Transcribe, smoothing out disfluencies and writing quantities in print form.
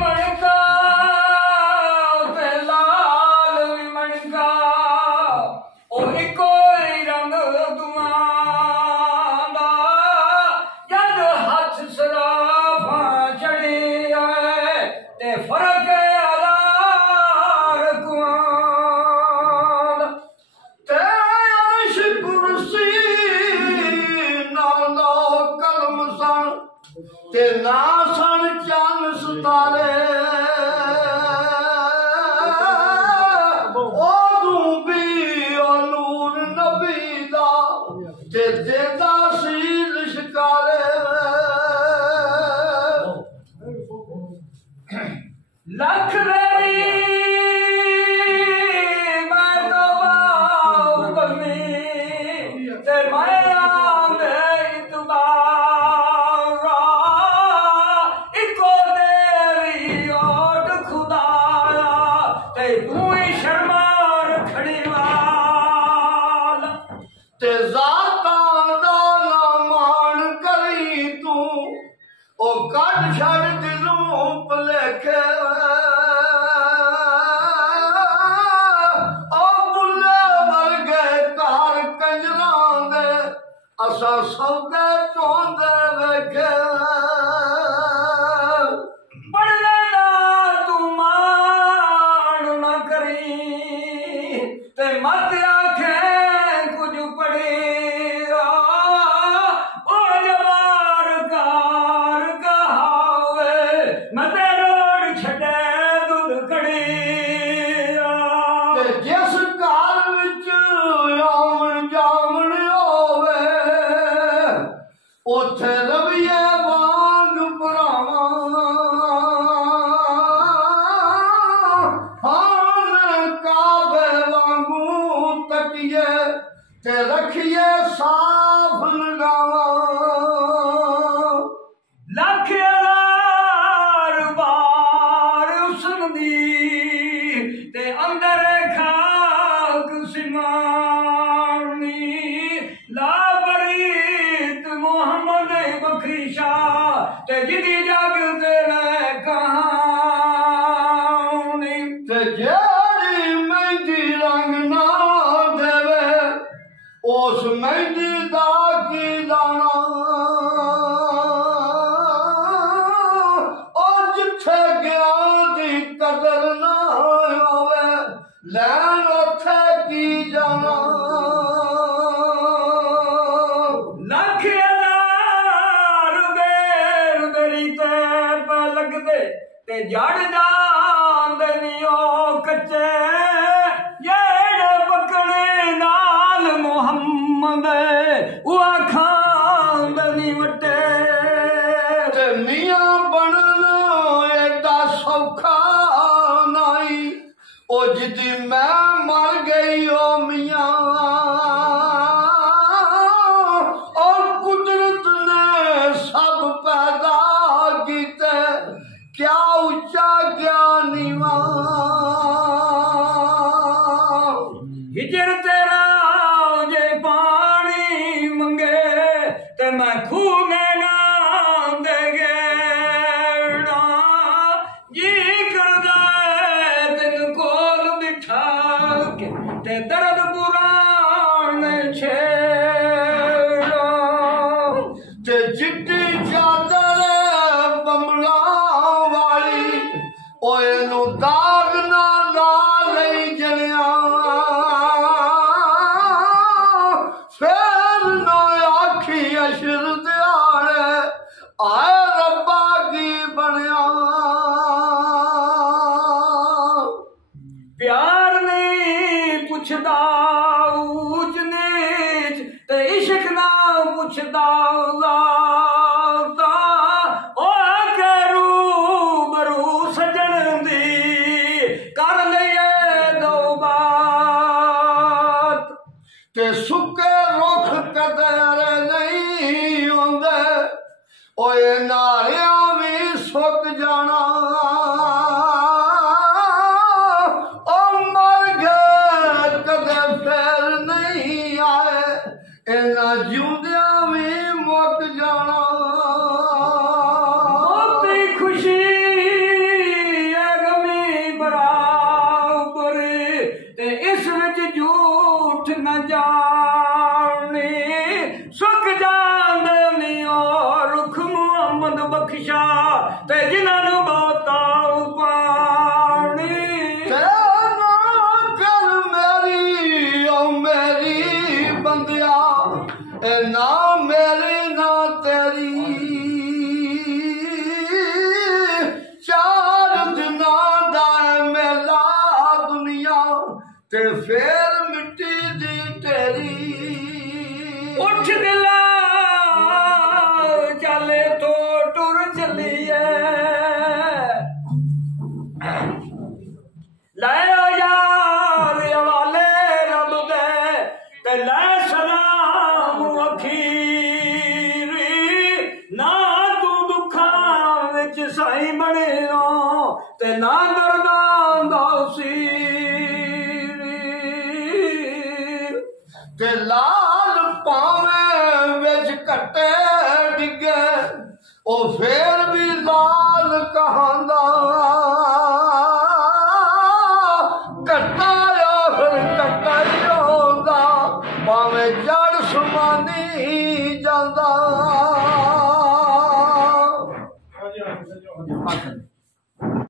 मणका ते लाल भी मणका ओ इको ही रंग दुआं दा जद हथ सराफा चढ़ी है ते फर्क आधार कुआं दा ते अर्श कुर्सी नाल कलम सन ते ना सन चंद सितारे ओदू भी ओ नूर नबी दा ते देदा सी लिशकारे लख मेरी मैं तौबा करनी ते मैं आंदे इतबारा इको तेरी ओट खुदाया ते तू ही शर्मा रखड़ी वाला ते ज़ाता दा ना मान करी तू ओ कट छड़ दिलों भुलेखे असा सौदे चौंदे वेखे पढ़ने दा तू मान न करी ते मत आखे कुछ पढ़ी ओ जबार कार कहावे मत रोड छड़े दूध कड़ी जिस कार विच आवन जावन उथे रविए वांग भरावां हान काबे वांगू तकिए ते रखिए साफ लगावां लख हजार बार उसन दी ते अंदर खाक सिमानी ला मोहम्मद बखरी शाह ते जिदी जग तेरे कहानी ते जेड़ी मेहंदी रंग ना देवे उस मेहंदी दा की लाना और जिथे गया दी कदर ना होवे लैन उथे की जाना ते जड़ जांदे नी ओ कच्चे जेड़े पकड़े नाल मुहम्मद उआ खांदे नी वटे ते मियां बनन एडा सौखा नाई ओ जिदी मैं मर गई ओ मियां और कुदरत ने सब पैदा कीते क्या ऊंचा क्या नीवा हिजर तेरा जे पानी मंगे ते मैं खूह दे गेड़ा जी करदा तेन कोल बिठा के ते दर्द पुराण छेड़ा ते चिट्टी चादर बमला ओए नु दाग ना ला लई जलिया फिर ना आखी अशर दिहाड़े आए रब्बा की बनया प्यार नहीं पुछदा ऊंच नीच ते इश्क ना पुछदा ते सुके रुख कदर नहीं होंदे ओए नालियां भी सुक जाना ओ मर गए कदे ते जिन्हां बहुता पानी कर मेरी बंदिया ना मेरी ना तेरी चार दिनां दा मेला दुनिया ते फिर मिट्टी दी तेरी उठ दिला चले तो टुर चलिए लायो यार हवाले रब दे ते लै सलाम अखीरी ना तू दुखां विच साई बनिया ते ना दर्दां दा सीरी ते लाल पावे विच कट्टे डिगे ओ फिर भी लाल कहांदा कट्टा आखिर कट्टा ही होंदा भावें जड़ समानी जांदा